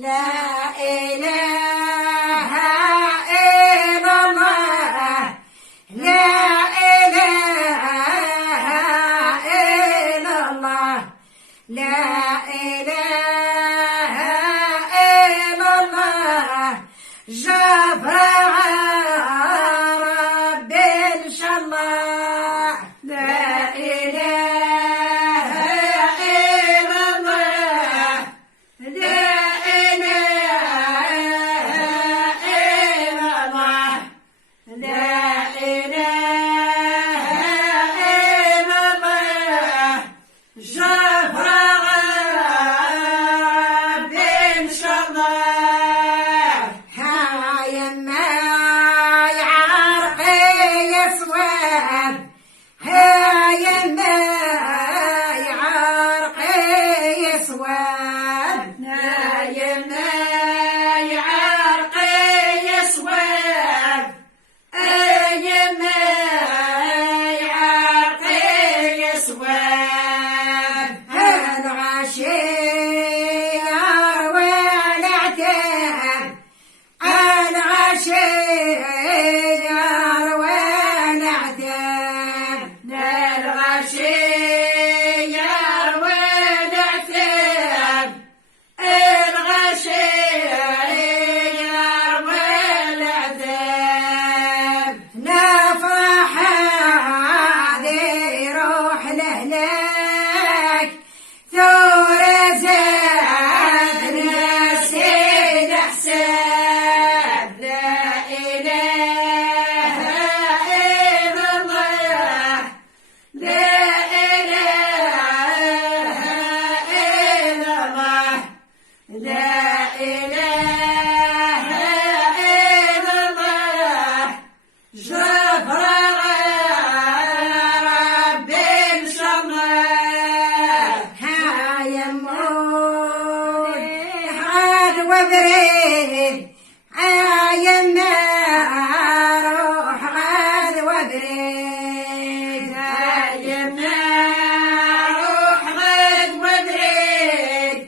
لا إله إلا الله لا إله إلا الله لا إله إلا الله جبر ربي إن شاء الله لا إله إلا الله لا إله إلا الله لا إله إلا الله جبر ربي إن شاء الله ها يما يعرقي يسواب ها يما يعرقي يسواب ها يما يعرقي يسواب يما يعرقي يسواب العشير والعتاب العشير والعتاب العشير والعتاب العشير والعتاب نفرح هذه روح لهلاك ثور زاد نسيد حساب لا إله إلا الله لا إله إلا الله لا إله إلا الله جبر ربي إن شاء الله ها يمون حاد وبريد يما روح عاد وبريد يما روح عاد وبريد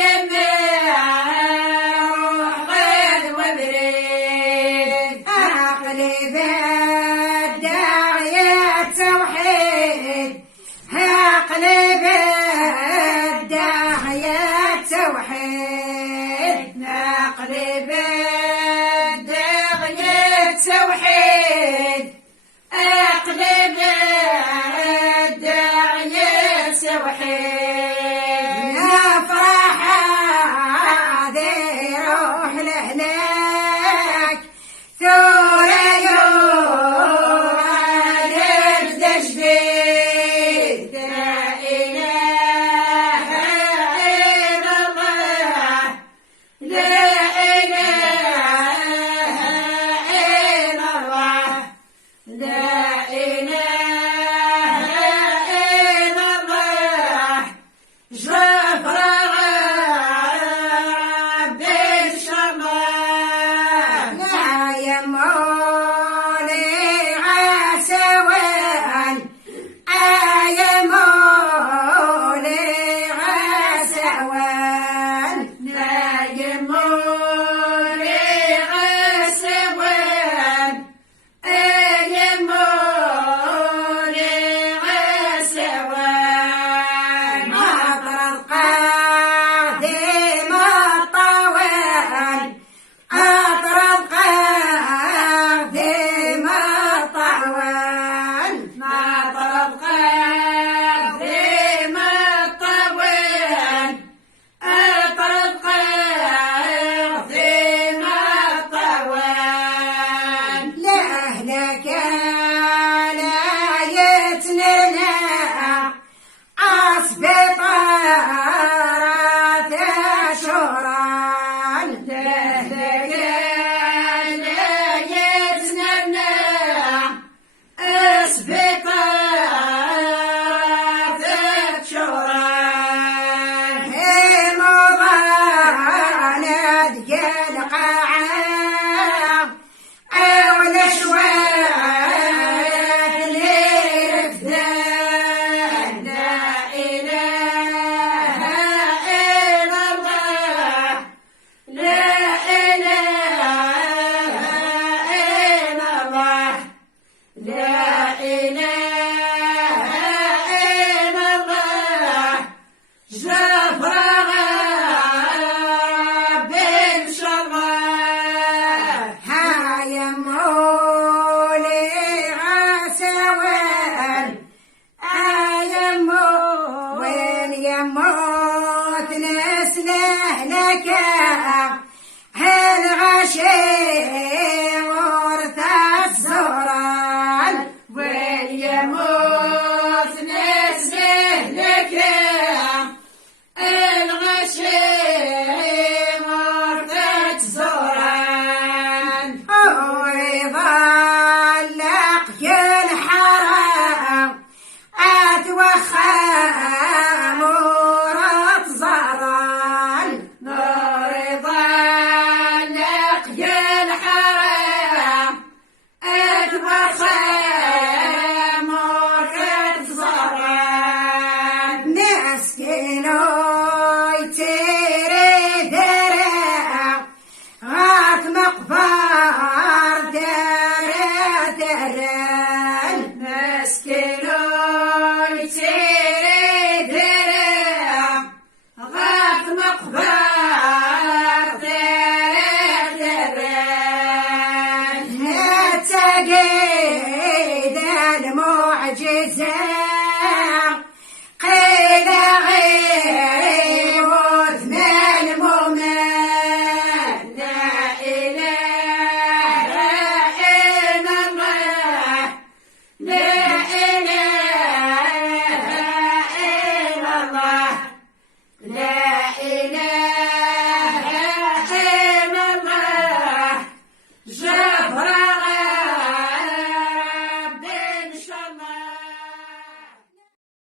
يما روح عاد وبريد عقلي بالداعية توحيد عقلي بالداعية توحيد عقلي بالداعية توحيد عقلي بالداعية توحيد نفرح هذه روح لهلاك ثور يوم نبدا جديد لا إله إلا الله لا إله إلا الله لا إله إلا الله جبر ربي إن شاء الله لا يمولي عسوان يمولي عسوان لا يمولي عسوان يمولي عسوان مطر القادم الطوال عطر القادم الطوال مطر القادم الطوال وتنسله لك هالغشيم ورث الزوران واليموت نسله لك الغشيم ورث الزوران ويظلق كل حرام أتوخم ورث زران نور يظلق كل حرام أتوخم ورث زران نسكنو يتيري درع غات مقبار درع درع نسكنو يتيري درع غات مقبار درع درع نتقيد المعجزة قيل غير وثمان المؤمن لا إله إلا الله لا إله إلا الله لا إله